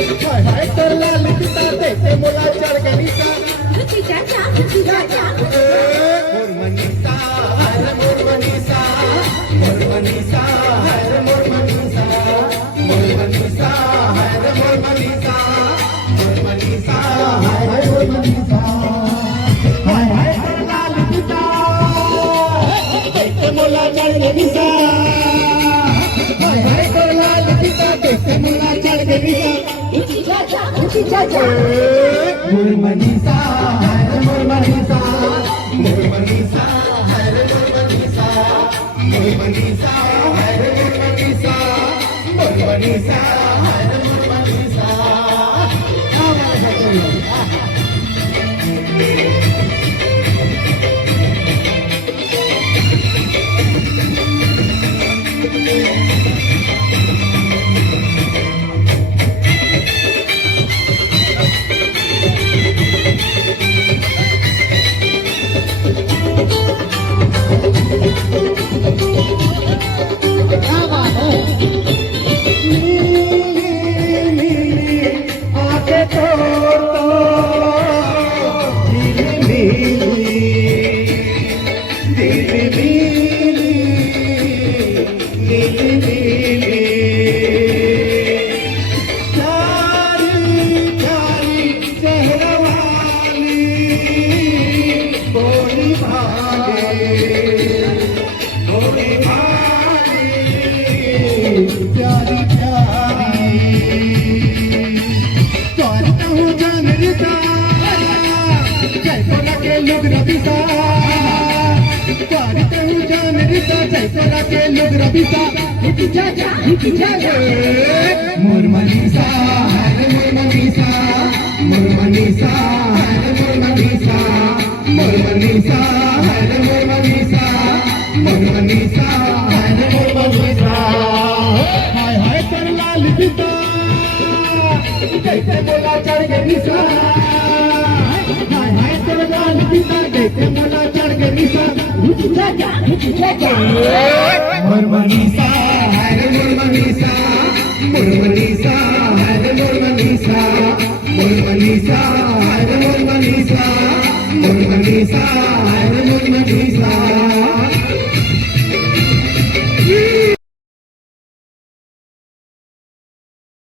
हाय हाय तर लाल पिता देते मुलाच्या गणिता मुरमनीसा हर मुरमनीसा मुरमनीसा हर मुरमनीसा मुरमनीसा हर मुरमनीसा मुरमनीसा हर मुरमनीसा हाय हाय तर लाल पिता देते मुलाच्या गणिता हाय हाय तर लाल पिता देते मुलाच्या गणिता मुरमनीसा हर मुरमनीसा मुरमनीसा हर मुरमनीसा मुरमनीसा हर मुरमनीसा मुरमनीसा हर मुरमनीसा मुरमनीसा हर मुरमनीसा मुरमनीसा हर मुरमनीसा मुरमनीसा हर मुरमनीसा मुरमनीसा हर मुरमनीसा हाय हाय तर लाल पिता कैसे बोला चढ़ गए निशा हाय हाय तर लाल पिता कैसे बोला चढ़ गए निशा मुरमनीसा हर मुरमनीसा मुरमनीसा हर मुरमनीसा मुरमनीसा हर मुरमनीसा मुरमनीसा हर